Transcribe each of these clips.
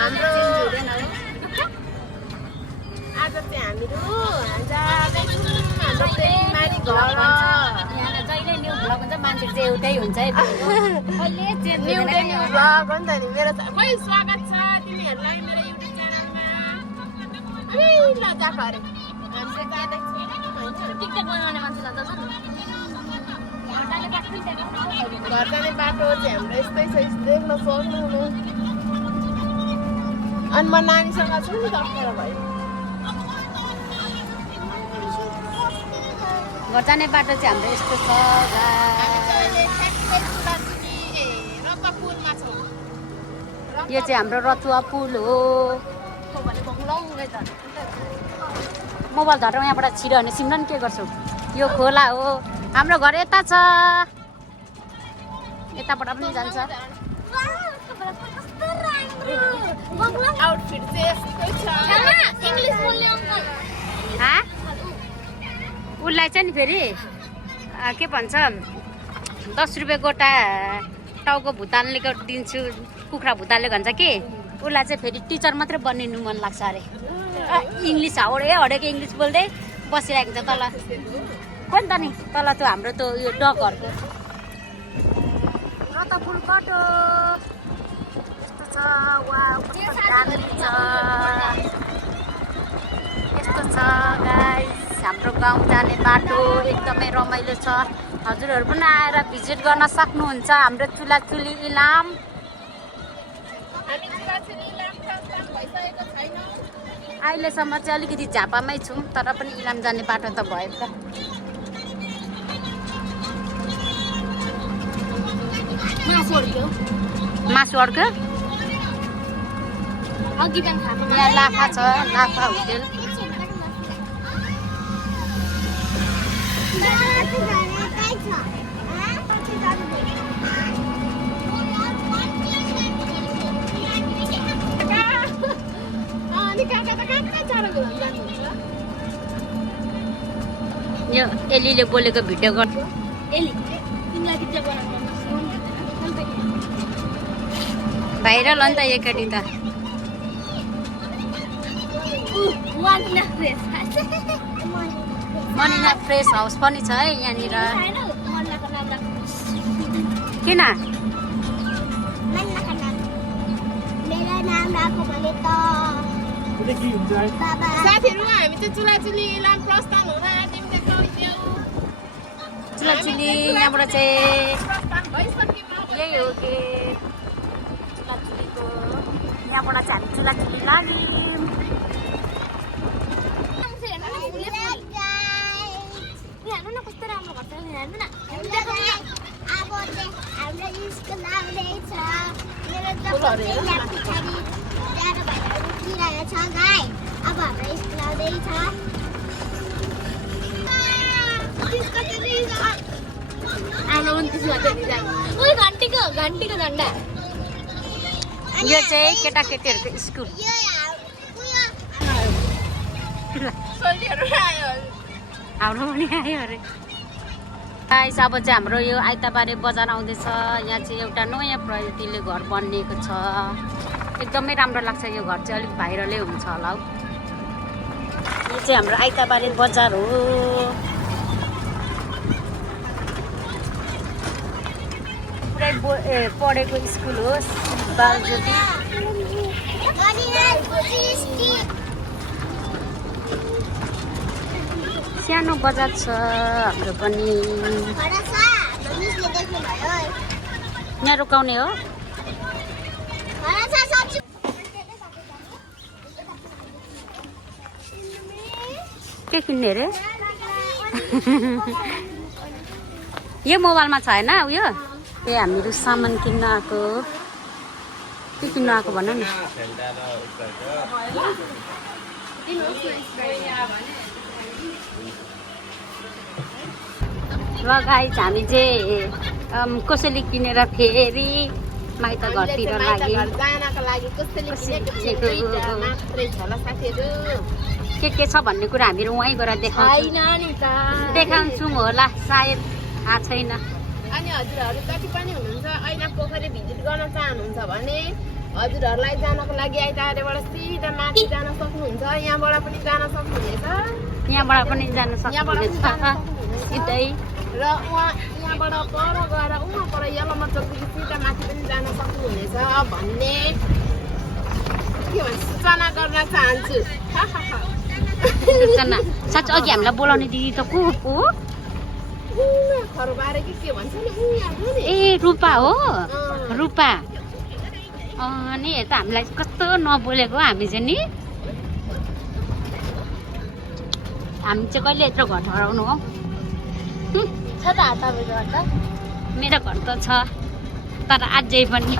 आज चाहिँ हामीहरू जाँदैछौँ हाम्रो प्रेमीमारी घर। यहाँ जहिले न्यू भ्लग हुन्छ मान्छे चाहिँ एउटै हुन्छ है कहिले change new day new vlog हो नि त नि मेरो खै स्वागत छ तिमीहरूलाई मेरो युट्युब च्यानलमा। ल जाको अरे हामी चाहिँ जाँदैछौँ टिकटक बनाउने मान्छे जान्छ घर जाने बाटो चाहिँ हाम्रो यस्तै छ देख्न सक्नुहुनु। अनि म नानीसँग छु नि तखेर भयो। घर जाने बाटो चाहिँ हाम्रो यस्तो छ यो चाहिँ हाम्रो रतुवा पुल हो। मोबाइल धरेर यहाँबाट छिर्यो भने सिमरन के गर्छौ? यो खोला हो। हाम्रो घर यता छ, यताबाट पनि जान्छ। आउटफिट चाहिँ यस्तै छ। उसलाई चाहिँ नि फेरि के भन्छ 10 रुपियाँ गोटा टाउको भुताल्ने दिन्छु, कुखुरा भुताल्ने भन्छ कि। उसलाई चाहिँ फेरि टिचर मात्रै बनिनु मन लाग्छ अरे। इङ्ग्लिस हडेको इङ्ग्लिस बोल्दै बसिरहेको छ तल। कोही त नि तल त्यो हाम्रो त्यो यो डकहरूको रता फुल बाटो यस्तो छ। वा दामी छ, यस्तो छ गाइस हाम्रो गाउँ जाने बाटो एकदमै रमाइलो छ। हजुरहरू पनि आएर भिजिट गर्न सक्नुहुन्छ हाम्रो चुलाचुली इलाम। अहिलेसम्म चाहिँ अलिकति झापामै छौँ तर पनि इलाम जाने बाटो त भयो त। मासु अड्क्यो यहाँ लाफा छ, लाफा होटेल। यो एलीले बोलेको भिडियो गर्छु। भाइरल हो नि त एकचोटि त। मनिना फ्रेस हाउस पनि छ है यहाँनिर। किन साथीहरू हामी चाहिँ चुलाचुली इलाम प्रस्थान हुन आँट्यौँ। चुलाचुली यहाँबाट चाहिँ यही हो कि चुलाचुलीको यहाँबाट चाहिँ हामी चुलाचुली लाग्यौँ। कस्तो राम्रो गर्छ घन्टीको झन्डा यो चाहिँ केटाकेटीहरूको स्कुल। हाम्रो पनि आयो अरे। गाइस अब चाहिँ हाम्रो यो आइतबारे बजार आउँदैछ। यहाँ चाहिँ एउटा नयाँ प्रविधिले घर बनिएको छ। एकदमै राम्रो लाग्छ यो घर चाहिँ। अलिक भाइरलै हुन्छ होला हौ। यो चाहिँ हाम्रो आइतबारे बजार हो। पुरै पढेको स्कुल हो बालज्योति। सानो बजार छ हाम्रो पनि। यहाँ रोकाउने हो। के किन्ने अरे? यो मोबाइलमा छ होइन उयो? ए हामीहरू सामान किन्न आएको। के किन्न आएको भन न। ल गाइस हामी चाहिँ कसैले किनेर फेरि माइत घरतिर लागि के छ भन्ने कुरा हामीहरू वहीँ गएर देखाउँछौँ होला सायद, थाहा छैन। अनि हजुरहरू जति पनि हुनुहुन्छ ऐना पोखरी भिजिट गर्न चाहनुहुन्छ भने हजुरहरूलाई जानको लागि आइतबारबाट सिधा माथि जान सक्नुहुन्छ यहाँबाट पनि जान सक्नुहुनेछ यहाँबाट पनि जान सक्नुहुनेछ सिधै र यहाँबाट पर गएर पर यल्लो चौकदेखि सिधा माथि पनि जान सक्नुहुनेछ भन्ने के भन्छ सूचना गर्न चाहन्छु सूचना साँच्चै अघि हामीलाई बोलाउने दिदी त को हो खरबारे के भन्छ नि ए रूपा हो रूपा अनि यता हामीलाई कस्तो नबोलेको हामी चाहिँ नि हामी चाहिँ कहिले यत्रो घर हराउनु हो छ त तपाईँको घर त मेरो घर त छ तर अझै पनि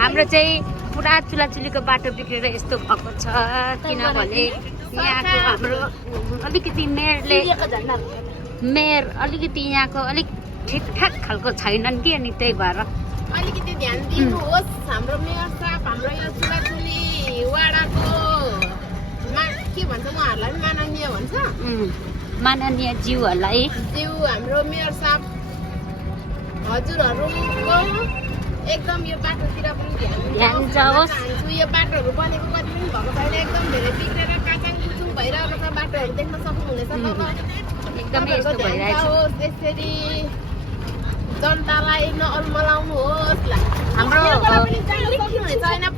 हाम्रो चाहिँ पुरा चुलाचुलीको बाटो बिग्रेर यस्तो भएको छ किनभने यहाँको हाम्रो अलिकति मेयर अलिकति यहाँको अलिक ठिकठाक खालको छैनन् कि अनि त्यही भएर अलिकति ध्यान दिनुहोस् हाम्रो मेयर साहब हाम्रो यो चुलाचुली वाडाको के भन्छ उहाँहरूलाई पनि माननीय भन्छ माननीय ज्यूहरूलाई हाम्रो मेयर साहब हजुरहरूको एकदम यो बाटोतिर पनि ध्यान जाओस् यो बाटोहरू बनेको कति पनि भएको छैन एकदम धेरै बिग्रेर काचाङ कुचुङ भइरहेको छ बाटोहरू देख्न सक्नुहुनेछ एकदमै यस्तो भइरहेछ त्यसरी जनतालाई नअल्मलाउनुहोस् हाम्रो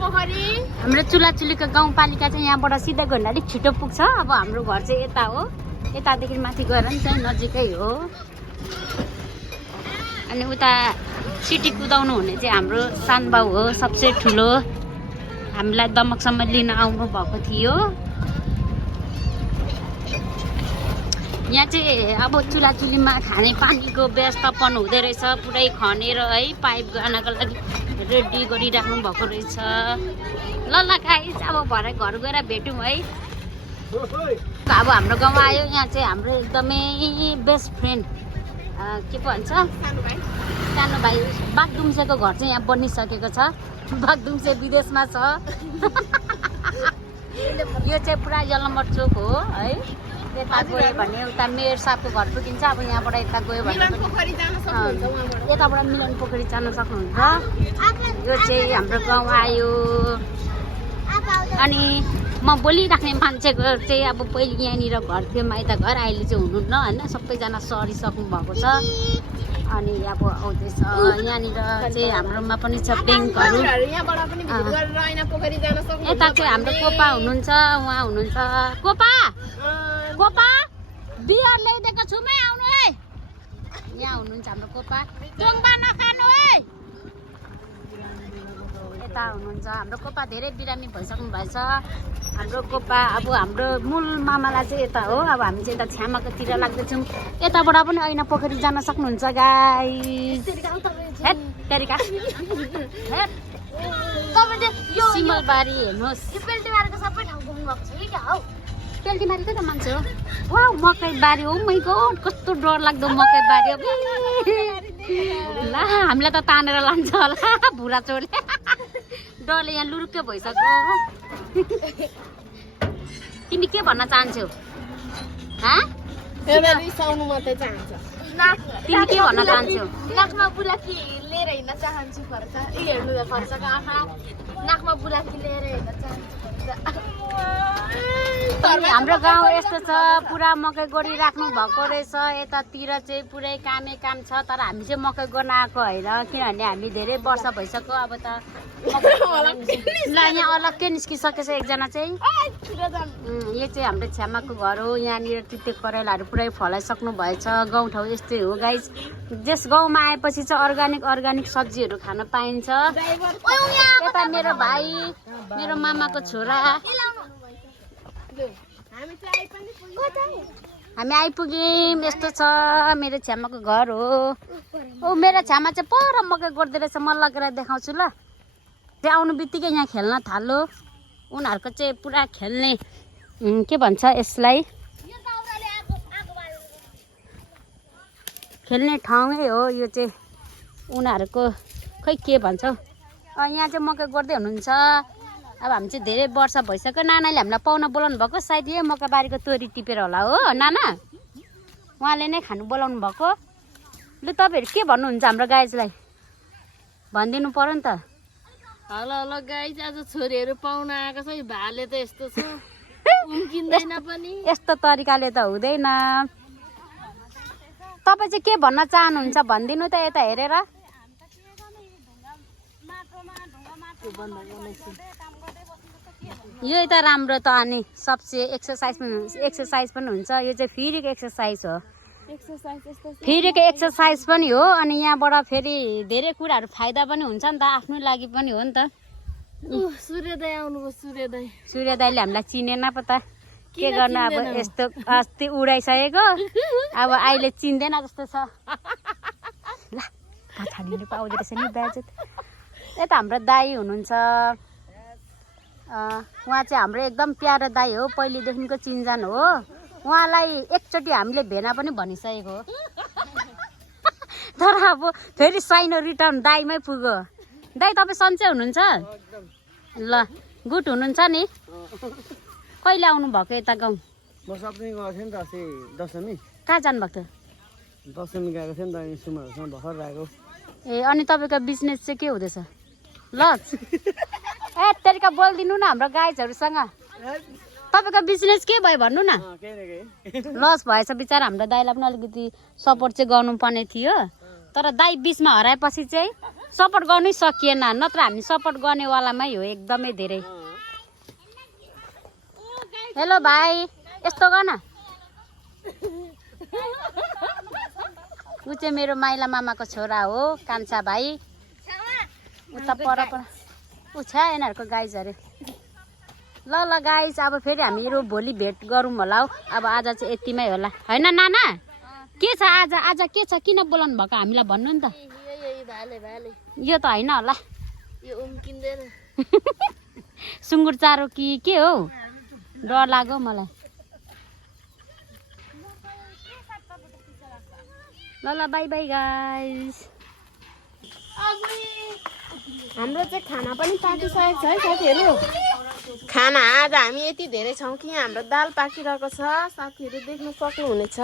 पोखरी हाम्रो चुलाचुलीको गाउँपालिका चाहिँ यहाँबाट सिधै गयो भने अलिक छिटो पुग्छ अब हाम्रो घर चाहिँ यता हो यतादेखि माथि गएर नि चाहिँ नजिकै हो अनि उता सिटी कुदाउनु हुने चाहिँ हाम्रो सानबाउ हो सबसे ठुलो हामीलाई दमकसम्म लिन आउनु भएको थियो यहाँ चाहिँ अब चुलाचुलीमा खाने पानीको व्यवस्थापन हुँदो रहेछ पुरै खनेर है पाइप गर्नको लागि रेडी गरिराख्नु भएको रहेछ ल गाइस अब भरे घर गएर भेटौँ है अब हाम्रो गाउँमा आयो यहाँ चाहिँ हाम्रो एकदमै बेस्ट फ्रेन्ड के भन्छ सानो भाइ बागदुम्सेको घर चाहिँ यहाँ बनिसकेको छ बागदुम्से विदेशमा छ यो चाहिँ पुरा यल्लम्बर चोक हो है यता गयो भने उता मेयर साहबको घर पुगिन्छ अब यहाँबाट यता गयो भने यताबाट मिलन पोखरी जान सक्नुहुन्छ यो चाहिँ हाम्रो गाउँ आयो अनि म बोलिराख्ने मान्छेको चाहिँ अब पहिले यहाँनिर घर थियो माइत घर अहिले चाहिँ हुनुहुन्न होइन सबैजना सरिसक्नु भएको छ अनि अब आउँदैछ यहाँनिर चाहिँ हाम्रोमा पनि छ ब्याङ्कहरू यता चाहिँ हाम्रो कोपा हुनुहुन्छ उहाँ हुनुहुन्छ कोपा कोपा बियर ल्याइदिएको छु मै आउनु है यहाँ हुनुहुन्छ हाम्रो कोपा टोङ्बा नखानु है यता हुनुहुन्छ हाम्रो कोपा धेरै बिरामी भइसक्नु भएछ हाम्रो कोपा अब हाम्रो मूल मामालाई चाहिँ यता हो अब हामी चाहिँ यता छ्यामाकोतिर लाग्दैछौँ यताबाट पनि ऐना पोखरी जान सक्नुहुन्छ गाइस सिमलबारी हेर्नुहोस् पेल्टीमारी त मान्छे हो वा मकै बारी हो मै गड कस्तो डर लाग्दो मकै बारी हो ल हामीलाई त तानेर लान्छ होला भुरा चोरले डरले यहाँ लुरुक्क भइसक्यो तिमी के भन्न चाहन्छौ रिसाउनु मात्रै चाहन्छ तिमी के भन्न चाहन्छौ नाकमा बुलाकी लिएर हिँड्न चाहन्छु खर्च हेर्नु खर्चको आँखा नाकमा बुलाकी लिएर हिँड्न चाहन्छु हाम्रो गाउँ यस्तो छ पुरा मकै गरिराख्नु भएको रहेछ यतातिर चाहिँ पुरै कामै काम छ तर हामी चाहिँ मकै गर्न आएको होइन किनभने हामी धेरै वर्ष भइसक्यो अब त ल यहाँ अलग्गै निस्किसकेछ एकजना चाहिँ यो चाहिँ हाम्रो छ्यामाको घर हो यहाँनिर तिते करेलाहरू पुरै फलाइसक्नु भएछ गाउँठाउँ यस्तै हो गाइस जस गाउँमा आएपछि चाहिँ अर्ग्यानिक सब्जीहरू खान पाइन्छ यता मेरो भाइ मेरो मामाको छोरा हामी आइपुग्यौँ यस्तो छ मेरो छ्यामाको घर हो ओ मेरो छ्यामा चाहिँ पर मकै गर्दो रहेछ म लगेर देखाउँछु ल त्यहाँ आउनु बित्तिकै यहाँ खेल्न थाल्यो उनीहरूको चाहिँ पुरा खेल्ने के भन्छ यसलाई खेल्ने ठाउँै हो यो चाहिँ उनीहरूको खै के भन्छ यहाँ चाहिँ मकै गर्दै हुनुहुन्छ अब हामी चाहिँ धेरै वर्ष भइसक्यो नानाले हामीलाई पाहुना बोलाउनु भएको सायद यही मकैबारीको तोरी टिपेर होला हो नाना उहाँले नै खानु बोलाउनु भएको ल तपाईँहरू के भन्नुहुन्छ हाम्रो गाइजलाई भनिदिनु पर्यो नि त। हेलो हेलो गाइज, आज छोरीहरू पाउन आएको छ। यो भाले त यस्तो छ, उम्किँदैन पनि। यस्तो तरिकाले त हुँदैन। तपाईँ चाहिँ के भन्न चाहनुहुन्छ भनिदिनु त यता हेरेर। यो त राम्रो त अनि सबसे एक्सर्साइज पनि हुन्छ। यो चाहिँ फ्रीको एक्सर्साइज हो, फ्रीको एक्सर्साइज पनि हो। अनि यहाँबाट फेरि धेरै कुराहरू फाइदा पनि हुन्छ नि त, आफ्नो लागि पनि हो नि त। सूर्योदय आउनुभयो, सूर्योदय। सूर्योदयले हामीलाई चिनेन पो त, के गर्नु अब यस्तो अस्ति उडाइसकेको, अब अहिले चिन्दैन जस्तो छ। ल पछाडि पाउँदो रहेछ नि बेइज्जत। यता हाम्रो दाई हुनुहुन्छ, उहाँ चाहिँ हाम्रो एकदम प्यारो दाई हो, पहिलेदेखिको चिन्जान हो। उहाँलाई एकचोटि हामीले भेना पनि भनिसकेको हो, तर अब फेरि साइनो रिटर्न दाईमै पुग्यो। दाई तपाईँ सन्चै हुनुहुन्छ? ल गुड हुनुहुन्छ नि? कहिले आउनु भएको यता गाउँ? म सप्तमी गएको थिएँ नि त अस्ति दशमी। कहाँ जानुभएको थियो? दशमी गएको थिएँ नि त, अनि सुमहरूसँग भर्खर आएको। ए अनि तपाईँको बिजनेस चाहिँ के हुँदैछ? लज ए तरिका बोलिदिनु न हाम्रो गाइजहरूसँग। तपाईँको बिजनेस के भयो भन्नु न। लस भएछ बिचरा। हाम्रो दाइलाई पनि अलिकति सपोर्ट चाहिँ गर्नुपर्ने थियो, तर दाइ बिचमा हराएपछि चाहिँ सपोर्ट गर्नै सकिएन। नत्र हामी सपोर्ट गर्नेवालामै हो एकदमै धेरै। हेलो भाइ, यस्तो गर्न। ऊ चाहिँ मेरो माइला मामाको छोरा हो, कान्छा भाइ। उता पर ऊ छ यिनीहरूको गाइज अरे। ल ल गाइज, अब फेरि हामीहरू भोलि भेट गरौँ होला हौ। अब आज चाहिँ यतिमै होला होइन नाना? के छ आज? आज के छ? किन बोलाउनु भएको हामीलाई भन्नु नि त। यो त होइन होला, यो उम्किँदैन। सुँगुर चारो कि के हो? डर लाग्यो मलाई। ल ल बाई बाई गाइज। हाम्रो चाहिँ खाना पनि पाकिसकेको छ है साथीहरू। खाना आज हामी यति धेरै छौँ कि हाम्रो दाल पाकिरहेको छ, साथीहरू देख्न सक्नुहुनेछ।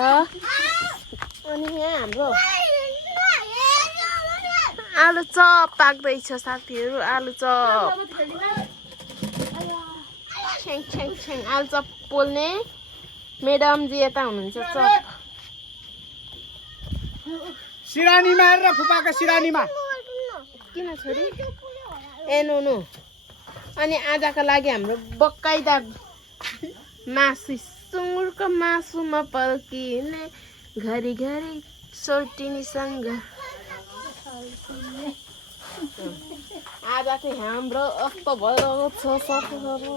अनि यहाँ हाम्रो आलु चप पाक्दैछ साथीहरू, आलु चप। छ्याङ छ्याङ छ्याङ आलु चप पोल्ने मेडमजी यता हुनुहुन्छ। चप सिरानीमा हेरेर फुपाको सिरानीमा। किन छोरी? ए नो नो। अनि आजको लागि हाम्रो बकाइदा मासु, सुँगुरको मासुमा पल्किने घरिघरि सोटिनीसँग। आज चाहिँ हाम्रो यस्तो भइरहेको छ साथीहरू।